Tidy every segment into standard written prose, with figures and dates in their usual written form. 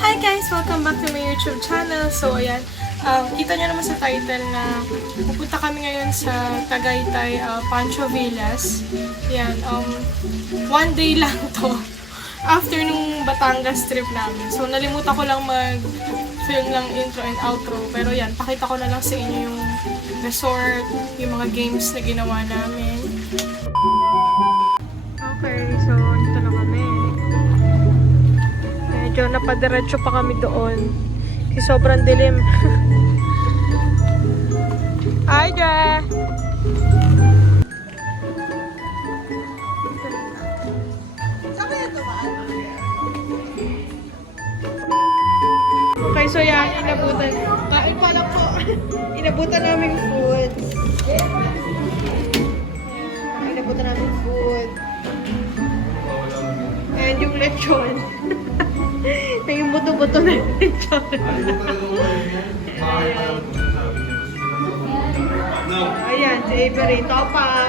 Hi guys! Welcome back to my YouTube channel. So ayan, kita nyo naman sa title na pupunta kami ngayon sa Tagaytay, Pancho Villas. Ayan, one day lang to after nung Batangas trip namin. So nalimutan ko lang mag-film lang intro and outro. Pero yan, pakita ko na lang sa inyo yung resort, yung mga games na ginawa namin. Okay, so dito na kami. Medyo napadiretso pa kami doon. Kasi sobrang dilim. Hi, Ja! Okay, so yan, inabutan. Kain pa lang po. Inabutan namin food. Inabutan namin food. And yung lechon. Yung buto-buto na yung lechon. Ayan, si Avery. Topa.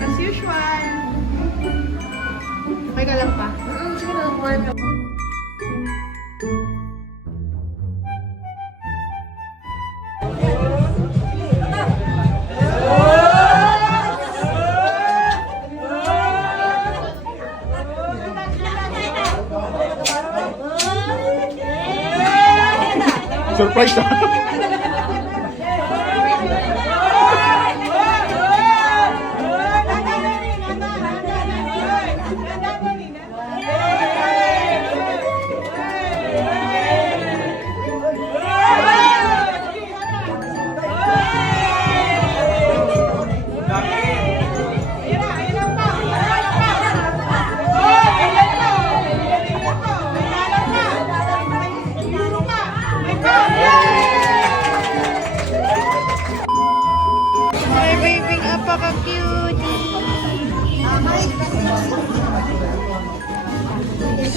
As usual. Okay ka lang pa? Sige na. Surprise na!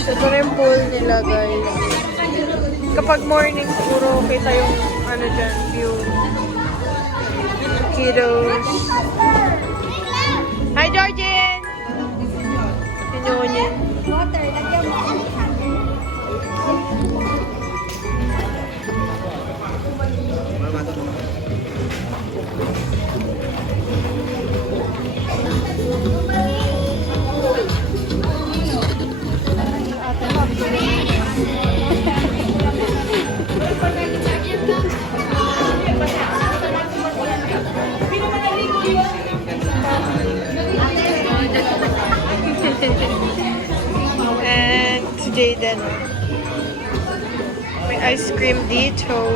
Ito na yung pool nila, guys. Kapag morning, siguro kita yung ano dyan, view. Kiddos. Hi, Georgine! Pinyonin. Water, lagyan mo. And si Jayden. May ice cream dito.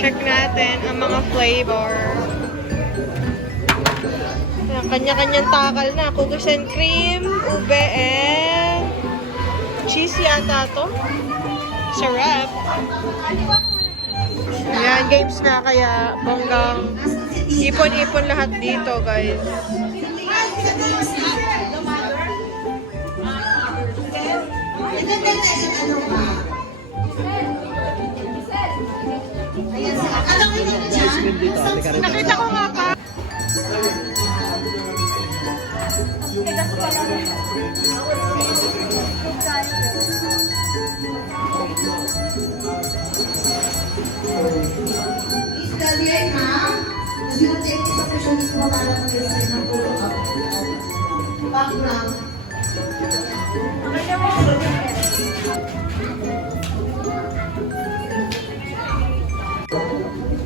Check natin ang mga flavor. Kanya-kanyang takal na. Cookies and cream, ube, and cheese yata to. Sarap. Ayan, games na kaya bonggang ipon-ipon lahat dito, guys. Nakita ko nga pa. Isdaliay ha? Kasi na-take sa person dito mo para mag-resign ng photo up. Background.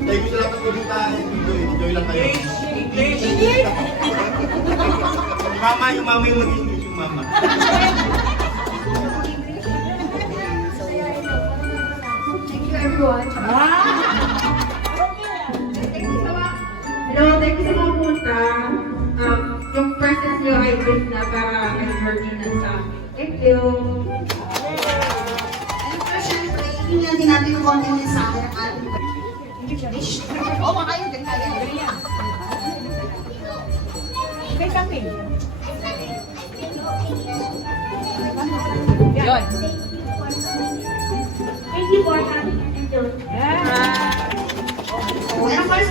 Dahil gusto lang pagpunta, enjoy lang kayo. Yung mama yung mag-English, yung mama. Thank you everyone. you. And for syempre, hingyan din natin yung konting mensahe ng ating English. Oo, kayo, ganyan. Say something. Yun. Thank you for having me. And of course,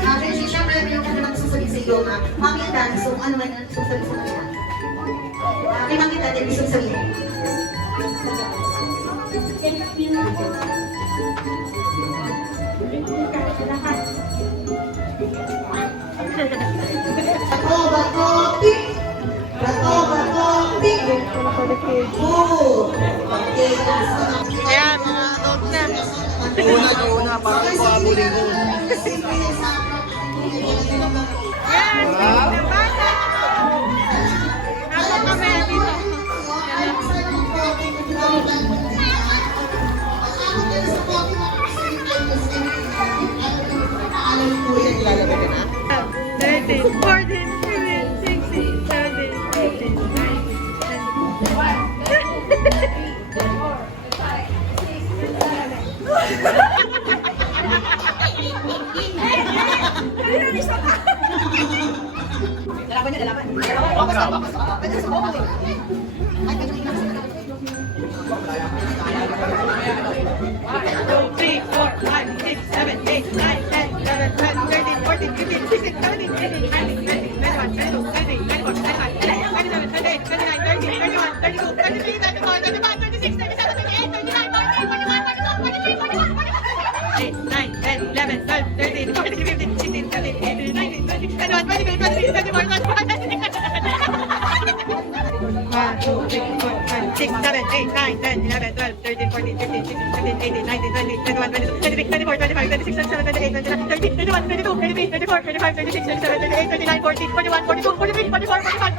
syempre, may yung naman susabi sa iyo, mami and daddy, so ano man ang susabi sa kanila. Kay mami and daddy, may susabi. Thank you. Lahat. Bato, tik! Bato, tik! Oo! Okay, Ayan, mga adult na. Una, parang ko abulin ko. Yan, na bata. Ako kami dito. Lalagay ka na? 13, 14, 15, 16, 17, 18, 19. Dalaban niya, dalaban. Three, four, five, six, seven, eight, nine, 10, 11, 12, 13, 14, 15, 16, 17, 18, 19, 20, 21, 22, 23, 24, 25, 26, 27, 28, 29, 30, 31, 32, 33, 34, 35, 36, 37, 38, 39, 40, 41, 42, 43, 44, 8, 9, 10, 11, 12, 13, 14, 15, 16, 17, 18, 19, 20, 21, 22, 23, 24, 25, 26, 1, 2, 3, 4, 5, 6, 7, 8, 9, 10, 11, 12, 13, 14, 15, 16, 17, 18, 19, 20, 21, 22, 23, 24, 25, 26, 27, 28, 29, 30, 31, 32, 33, 34, 35, 36, 37, 38, 39, 40, 41, 42, 43, 44, 45,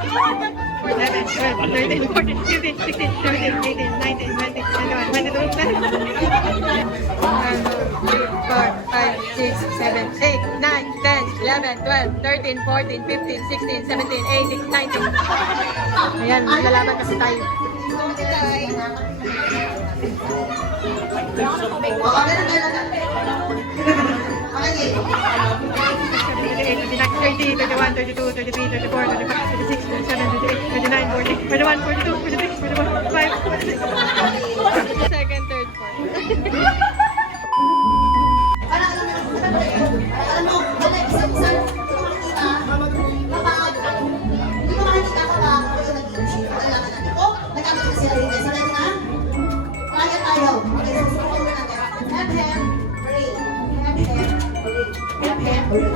11, 12, 13, 14, 15, 16, 17, 18, 19, 20, 21, 22, 1, 2, 3, 4, 5, 6, 7, 8, 9, 10, 11, 12, 13, 14, 15, 16, 17, 18, 19. Ayan, lalaban kasi tayo. Okay. 30, 31, 32, 33, 34, 35, 36, 37, 38, 39, 40, 41, 42, 43, 44, 45, 46. Second, third, fourth. Alam mo, wala isang-isang hindi mo makikita kapag kayo nag-iisip. Kailangan natin ito. Nagkamit na sila rin. Sa rin na? Kaya tayo. Okay, so susunod na natin. Head, head, break. Head, head, break. Head, head, break.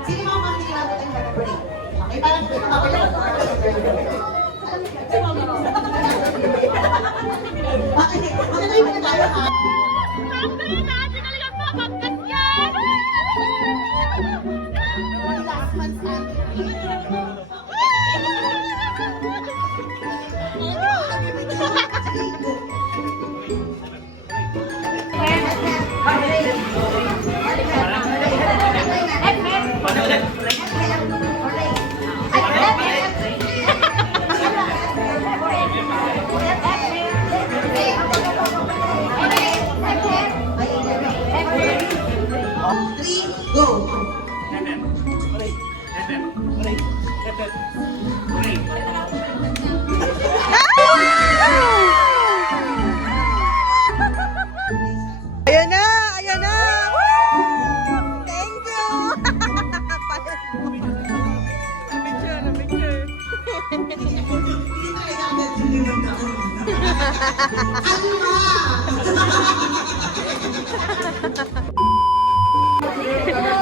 Sige mga pamilya natin ang break. Okay, parang ito mga bakit? Maganda yung mga tayo ha? Last month natin. Three, go! Ayan na! Ayan na! Woo! Thank you! Picture, picture.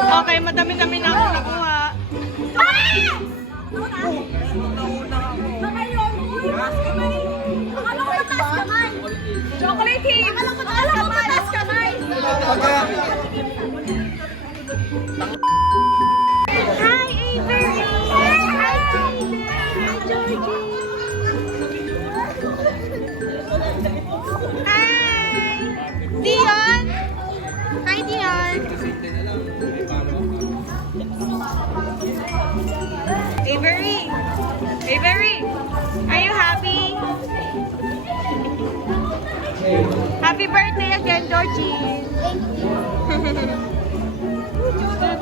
Okay, madami-dami na ako nakuha. Chocolate cake! Akala ko mataas kamay! Hi, Avery! Hi, Jaden! Hi, Georgie! Hi! Dion! Avery! Avery! Are you happy? Happy birthday again, Georgie!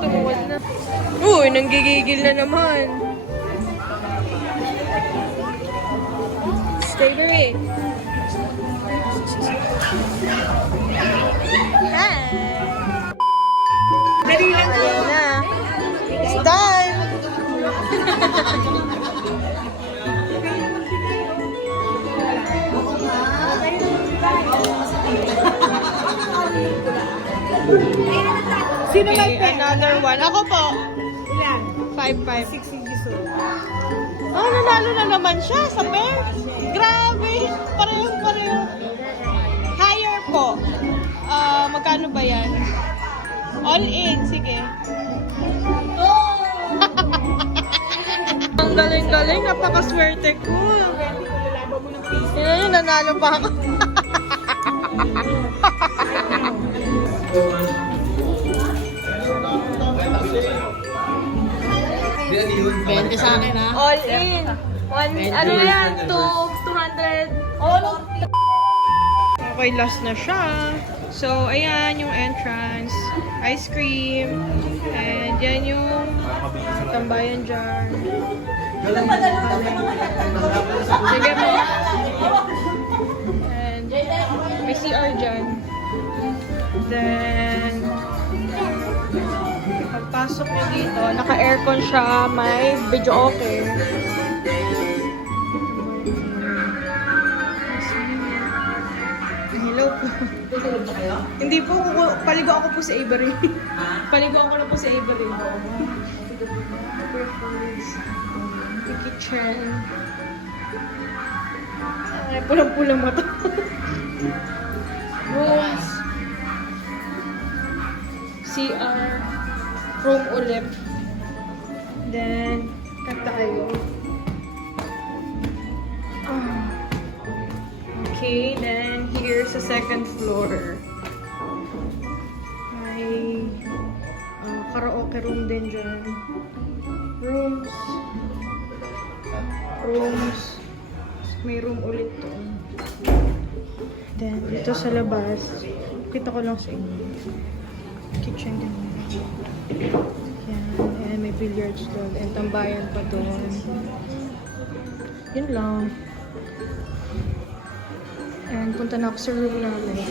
Tumuwad na. Uy, nanggigigil na naman. Avery! Hi! Dali lang po. Na. It's done! Sino Okay, another one. Ako po. Ilan? 5-5. 6 inches old. Ah, nanalo na naman siya sa pair. Grabe. Pareho. Higher po. Magkano ba yan? All in. Sige. Ang galing-galing. Napakaswerte ko. Yan, nanalo pa ako. All in. Ano yan? 200. Okay, last na siya. So, ayan yung entrance. Ice cream. And yan yung tambayan dyan. Sige po. And may CR dyan. Then, pagpasok nyo dito, naka-aircon siya, may video okay. Hello po. Hindi po, paligo ako po sa Avery. Paligo ako na po sa Avery. Yung kitchen. Ay, pulang-pulang mo to. Rooms. CR. Room ulit. Then, cut tayo. Okay, then here's the second floor. May karaoke room din dyan. Rooms. May room ulit to. Then, dito sa labas, kita ko lang sa inyo. Kitchen din. Yan, and may billiards doon. And tambayan pa doon. Yun lang. And punta na ako sa room namin.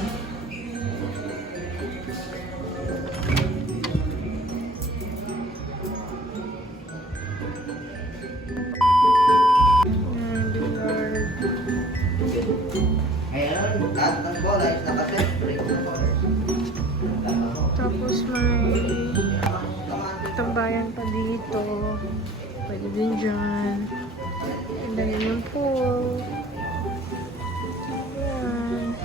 And billiard. Ayan, lahat ng bola is nakaset. Break na bola. Tapos may tambayan pa dito. Pwede din dyan. And then yun yung pool. Ayan.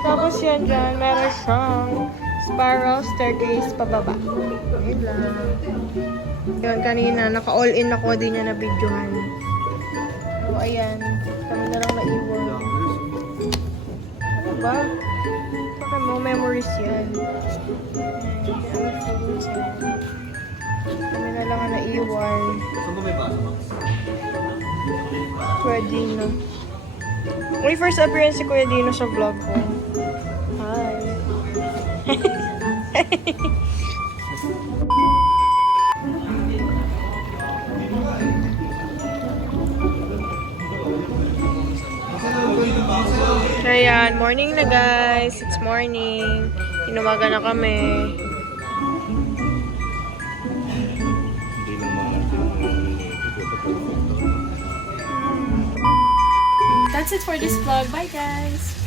Tapos yan dyan, meron siyang spiral staircase pababa. Yun lang. Yun, kanina, naka-all-in ako, di niya na-videohan. So, ayan. Kami na lang naiwan. Ano ba? Baka mo, memories yan. Kami na lang ang naiwan. Saan ba may baso? Kuya Dino. May first appearance si Kuya Dino sa vlog ko. Hi. Ayan, morning na guys. It's morning. Inumaga na kami. That's it for this vlog. Bye guys!